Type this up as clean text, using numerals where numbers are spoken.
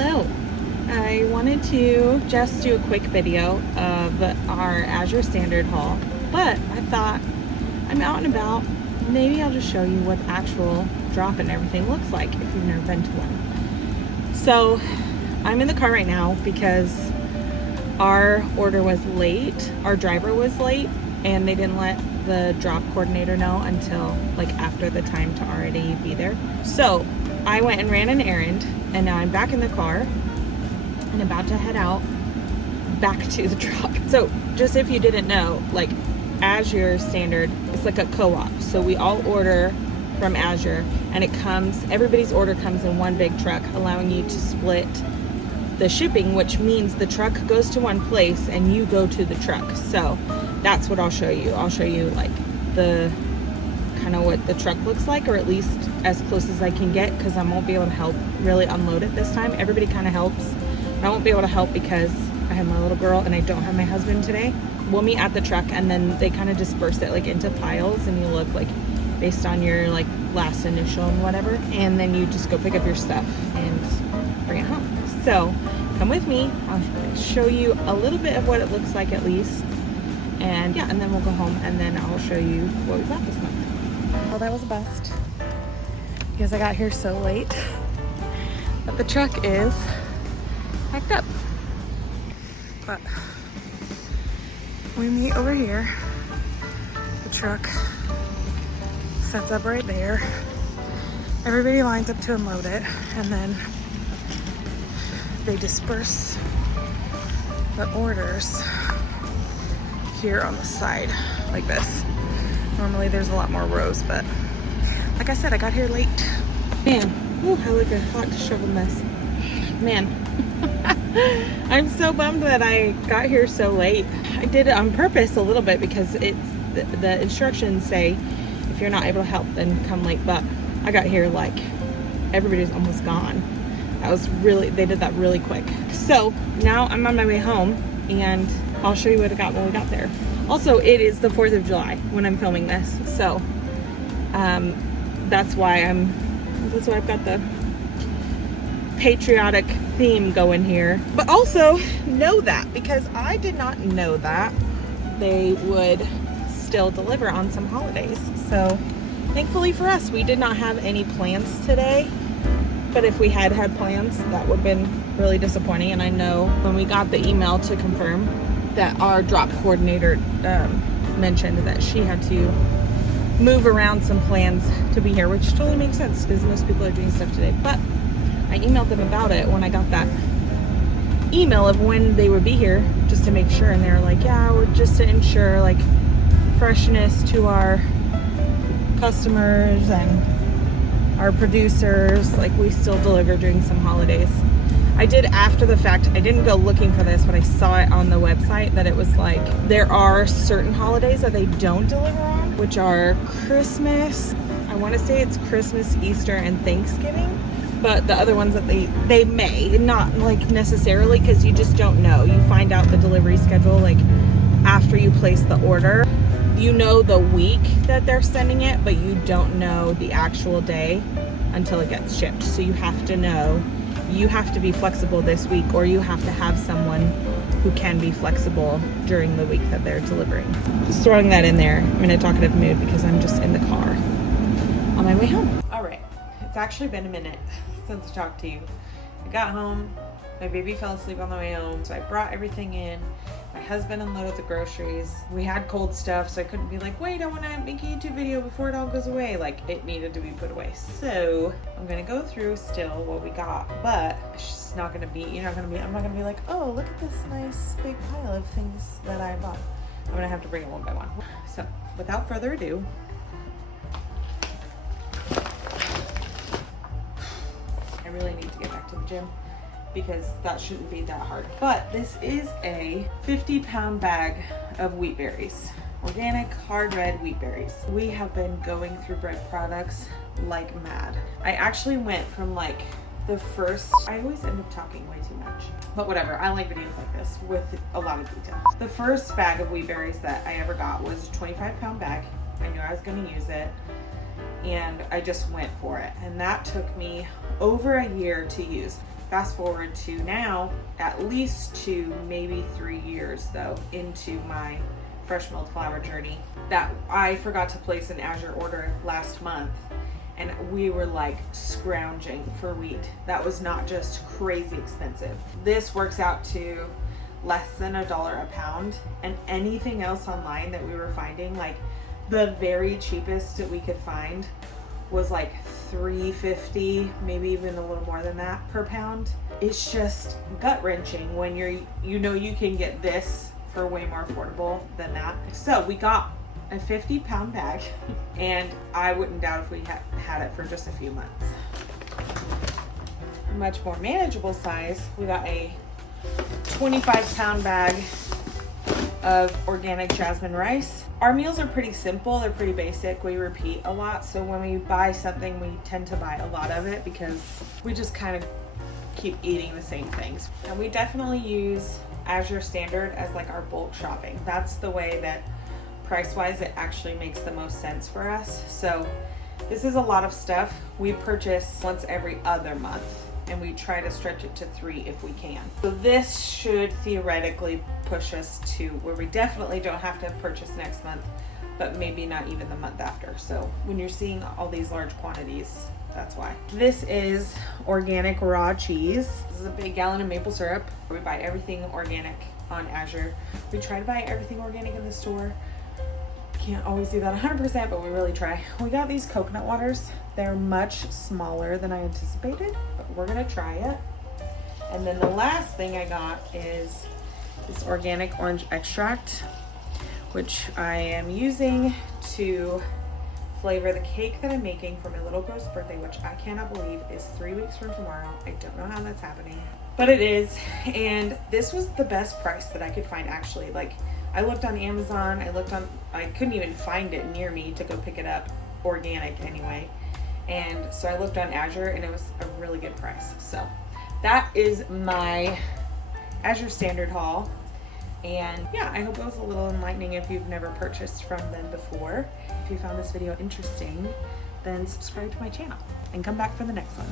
Hello. I wanted to just do a quick video of our Azure Standard haul, but I thought I'm out and about. Maybe I'll just show you what the actual drop and everything looks like if you've never been to one. So I'm in the car right now because our order was late. Our driver was late and they didn't let the drop coordinator know until like after the time to already be there. So I went and ran an errand and now I'm back in the car and about to head out back to the truck. So just if you didn't know, like Azure Standard is like a co-op. So we all order from Azure and it comes, everybody's order comes in one big truck, allowing you to split the shipping, which means the truck goes to one place and you go to the truck. So that's what I'll show you. I'll show you like the kind of what the truck looks like, or at least as close as I can get, because I won't be able to help really unload it this time. Everybody kind of helps. I won't be able to help because I have my little girl and I don't have my husband today. We'll meet at the truck and then they kind of disperse it like into piles and you look like based on your like last initial and whatever, and then you just go pick up your stuff and bring it home. So come with me, I'll show you a little bit of what it looks like at least, and yeah, and then we'll go home and then I'll show you what we got this month. Well, that was a bust because I got here so late, but the truck is packed up. But we meet over here. The truck sets up right there. Everybody lines up to unload it, and then they disperse the orders here on the side like this. Normally there's a lot more rows, but like I said, I got here late. Man, ooh, I look a hot shovel mess. Man, I'm so bummed that I got here so late. I did it on purpose a little bit because it's the instructions say if you're not able to help, then come late. But I got here like everybody's almost gone. That was really, they did that really quick. So now I'm on my way home and I'll show you what I got when we got there. Also, it is the 4th of July when I'm filming this. So that's why I've got the patriotic theme going here. But also know that, because I did not know that they would still deliver on some holidays. So thankfully for us, we did not have any plans today. But if we had plans, that would have been really disappointing. And I know when we got the email to confirm that our drop coordinator mentioned that she had to move around some plans to be here, which totally makes sense because most people are doing stuff today. But I emailed them about it when I got that email of when they would be here, just to make sure. And they were like, yeah, we're just to ensure like freshness to our customers and our producers, like we still deliver during some holidays. I did after the fact, I didn't go looking for this, but I saw it on the website that it was like there are certain holidays that they don't deliver on, which are Christmas, I want to say it's Christmas, Easter, and Thanksgiving. But the other ones that they may, not like necessarily, because you just don't know. You find out the delivery schedule like after you place the order. You know the week that they're sending it, but you don't know the actual day until it gets shipped. So you have to know, you have to be flexible this week, or you have to have someone who can be flexible during the week that they're delivering. Just throwing that in there. I'm in a talkative mood because I'm just in the car on my way home. All right, it's actually been a minute since I talked to you. I got home, my baby fell asleep on the way home, so I brought everything in. My husband unloaded the groceries. We had cold stuff, so I couldn't be like, wait, I want to make a YouTube video before it all goes away. Like, it needed to be put away. So I'm gonna go through still what we got, but it's just not gonna be, I'm not gonna be like, oh, look at this nice big pile of things that I bought. I'm gonna have to bring it one by one. So without further ado, I really need to get back to the gym because that shouldn't be that hard. But this is a 50-pound bag of wheat berries. Organic, hard red wheat berries. We have been going through bread products like mad. I actually went from like the first, I always end up talking way too much, but whatever, I like videos like this with a lot of detail. The first bag of wheat berries that I ever got was a 25-pound bag. I knew I was gonna use it, and I just went for it. And that took me over a year to use. Fast forward to now, at least 2, maybe 3 years though, into my fresh milled flour journey, that I forgot to place an Azure order last month, and we were like scrounging for wheat. That was not just crazy expensive. This works out to less than $1 a pound, and anything else online that we were finding, like the very cheapest that we could find was like $3.50, maybe even a little more than that per pound. It's just gut wrenching when you know you can get this for way more affordable than that. So we got a 50-pound bag, and I wouldn't doubt if we had it for just a few months. Much more manageable size, we got a 25-pound bag of organic jasmine rice. Our meals are pretty simple, they're pretty basic. We repeat a lot, so when we buy something, we tend to buy a lot of it because we just kind of keep eating the same things. And we definitely use Azure Standard as like our bulk shopping. That's the way that price-wise it actually makes the most sense for us. So this is a lot of stuff. We purchase once every other month, and we try to stretch it to 3 if we can. So this should theoretically push us to where we definitely don't have to purchase next month, but maybe not even the month after. So when you're seeing all these large quantities, that's why. This is organic raw cheese. This is a big gallon of maple syrup. We buy everything organic on Azure. We try to buy everything organic in the store. Can't always do that 100%, but we really try. We got these coconut waters. They're much smaller than I anticipated, but we're gonna try it. And then the last thing I got is this organic orange extract, which I am using to flavor the cake that I'm making for my little girl's birthday, which I cannot believe is 3 weeks from tomorrow. I don't know how that's happening, but it is. And this was the best price that I could find, actually. Like, I looked on Amazon, I couldn't even find it near me to go pick it up, organic anyway. And so I looked on Azure, and it was a really good price. So that is my Azure Standard haul. And yeah, I hope it was a little enlightening if you've never purchased from them before. If you found this video interesting, then subscribe to my channel and come back for the next one.